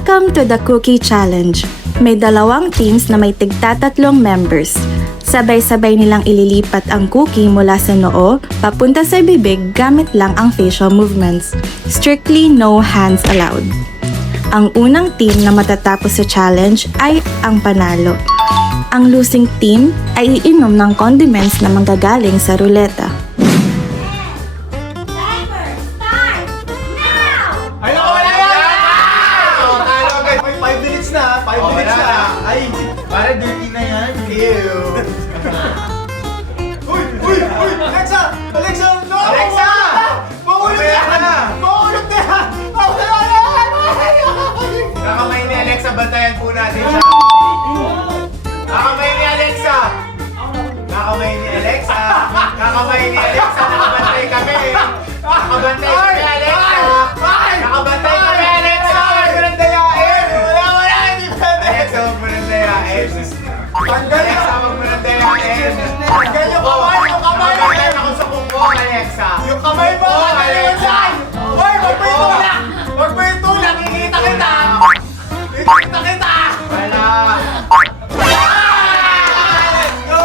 Welcome to the Cookie Challenge. May dalawang teams na may tigtatatlong members. Sabay-sabay nilang ililipat ang cookie mula sa noo papunta sa bibig gamit lang ang facial movements. Strictly no hands allowed. Ang unang team na matatapos sa challenge ay ang panalo. Ang losing team ay iinom ng condiments na manggagaling sa ruleta. Ayoko na yan! Talo agad. 5 minutes na, 5 minutes na. Ay, pare dirty na yan. Ew. Uy! Alexa! Alexa! No! Alexa! Mahulog na! Mahulog na! Kakamay ni Alexa, bantayan po natin siya. Kakamay ni Alexa! Kakamay ni Alexa! Kakamay ni Alexa! Nakabantay kami! Nakabantay kami, Alexa! Nakabantay kami, Alexa! Huwag mo nang dayain! Wala! Hindi pwede! Alexa, huwag mo nang dayain! Alexa, huwag mo nang dayain! Tanggal yung kamay! Yung kamay! Tanggal ako sa kuko, Alexa! Yung kamay mo! Alexa! Hoy! Huwag mo yung tulak! Huwag mo yung tulak! Kikita kita! Kikita kita! Wala! Let's go!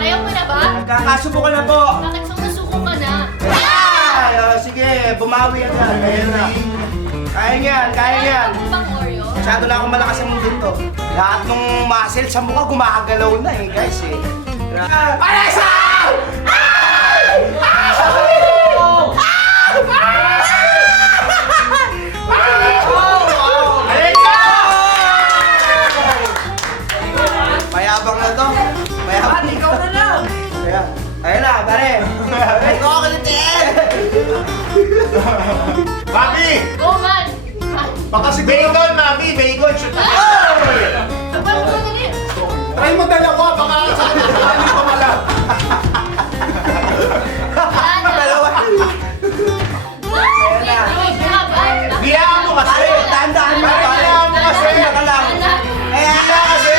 Ayaw mo na ba? Nagkakasubo ka na po! Bakit sumusuko ka na? Ay, sige, bumawi agad. Ayun na. Kaya yan, kaya yan. Ayaw mo bang Oreo? Masyado na akong malakas sa mundo to. Lahat ng muscle sa mukha gumagalaw na eh, guys eh. Alexa! Alexa! Mayabang na to. Mayabang. Ikaw na lang. Kaya, ayun na, pare. Ikaw ako kalitiin. Mami! Go man! Baka si Bacon, Mami! Bacon! Shoot na! Paano mo na rin? Try mo dalawa! Baka sa kanya pa mala! Dalawa. Biyaan mo kasi! Tandaan mo. Biyaan mo kasi! Tandaan lang. Kaya kasi!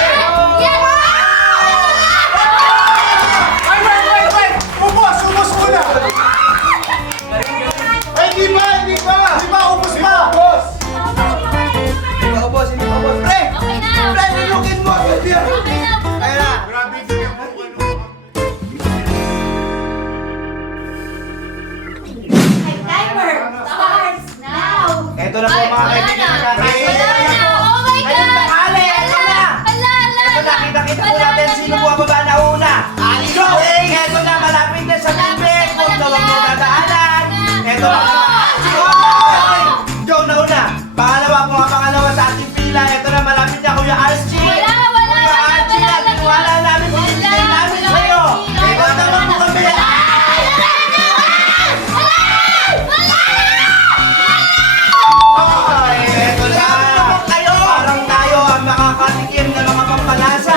Wait! Ubos muna! Ay, di ba? Ubos pa! Ubos! Ubos, hindi pa ubos. Pre! Okay na! Pre, nilukin mo! Okay na! Ayun na. Grabe din yung bukan mo. Timer starts now! Ito na po Ay, mga wala kaibigan. na! Wala na! Oh my Ayun, God! nakali! Ito na! Ala! Ito na, kita-kita po natin sino bumababa na una. Go! Ito na, malapit na sa bibig. Kung tawag mo dadaanan. Ito na. Go na una. Pangalawa po nga pangalawa sa ating pila. Ito na, malapit na Kuya Archie. Wala! Kuya Archie, nagtiwala namin. Binibigay namin sa'yo. Ikaw naman po kami. Ay, ito na. Parang tayo ang makakatikim ng mga pampalasa.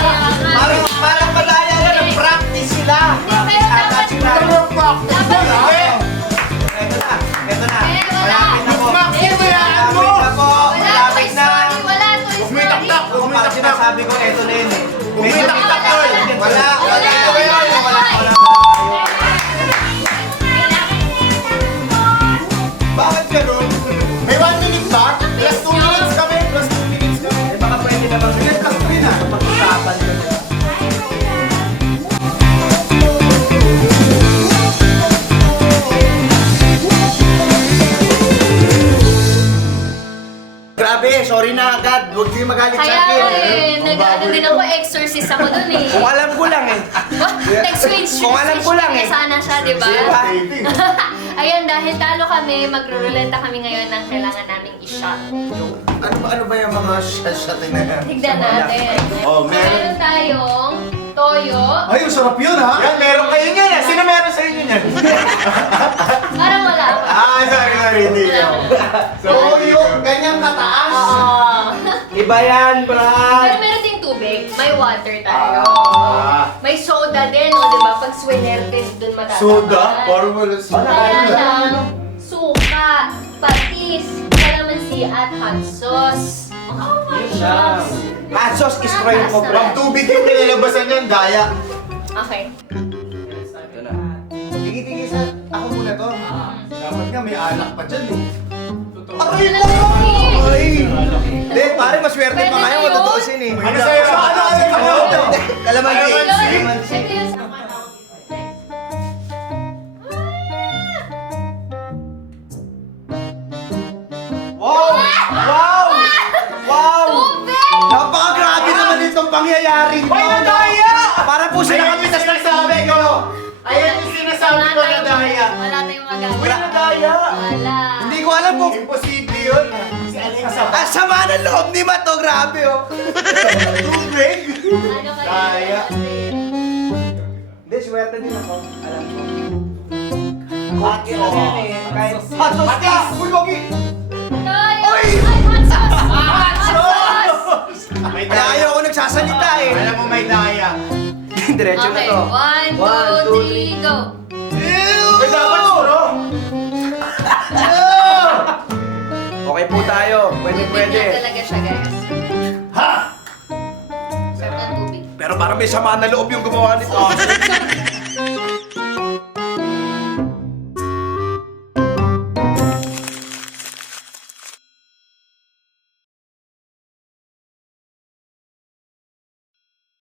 Parang malaya na ng practice sila. Practice sila. Ito na. Ito na. Malapit na po. Malapit na po. Malapit na. Umitak-tak! Kung parang sinasabi ko, ito na yun eh. Umitak-tak tol! Wala. Bakit ganun? May 1 minute ba? Plus 2 minutes kami! Eh baka pwede naman. Sige, plus 3 na. Pag-usapan ko na. Grabe, sorry na agad. Huwag kayo magalit sa Kaya akin. nag-ano din ako, exorcist ako dun eh. Kung alam ko lang eh. Nag-switch Kung alam ko lang eh. sana siya, di ba? Diba? Ayun, dahil talo kami, magro-ruleta kami ngayon ng kailangan naming i-shot. Ano ba yung mga shot na yan? Tignan natin. Oh, Meron tayong toyo. Ay, ang sarap yun ha? Yan, meron kayo niyan. Sino meron sa inyo niyan? Parang wala ako. Sorry, hindi yun. So, yung ganyang kataas. Oo. Iba yan, Pero Brad. meron ding tubig. May water tayo. May soda din, o diba? Pag swinerte, dun matatamaan. Soda? Parang wala soda. Kaya lang, suka, patis, calamansi, at hot sauce. Oh my gosh. Asos, istroy mo, Pag Brad. tubig yung nilalabasan yan, daya. Okay. Ito na. Tingin-tingin sa ako muna to. Dapat nga may alak pa dyan eh. Aray ko! Ay! Hindi, pare, maswerte pa kayo. Matutuusin eh. Ano sa'yo? Kalamansi. Kalamansi. Wow! Wow! Wow! Tubig! Napakagrabe naman itong pangyayaring to. Hoy, nadaya! Para po Ay, sila kami sa sinasabi ko. Ayan yung sinasabi ko na daya. Wala tayong magagawa. Wala nadaya. Wala. Hindi ko alam kung... Imposible yun. Si Alexa. Ang sama ng loob ni Mato, grabe oh. Tubig. Ano kaya? Daya. Hindi, swerte din ako. Alam ko. Koki lang yan eh. Kahit... Hotsos ka! Uy, Koki! Ay! Oy! Ay, hot sauce! Hot sauce! May Kaya daya. ayaw ko nagsasalita eh. Alam mo may daya. Diretso na Okay, to. 1, 2, 3, go! May dapat suro. Okay po tayo. Pwede, Tubig pwede. lang talaga siya, guys. Ha? Sarap ng tubig. Pero parang may sama na loob yung gumawa nito.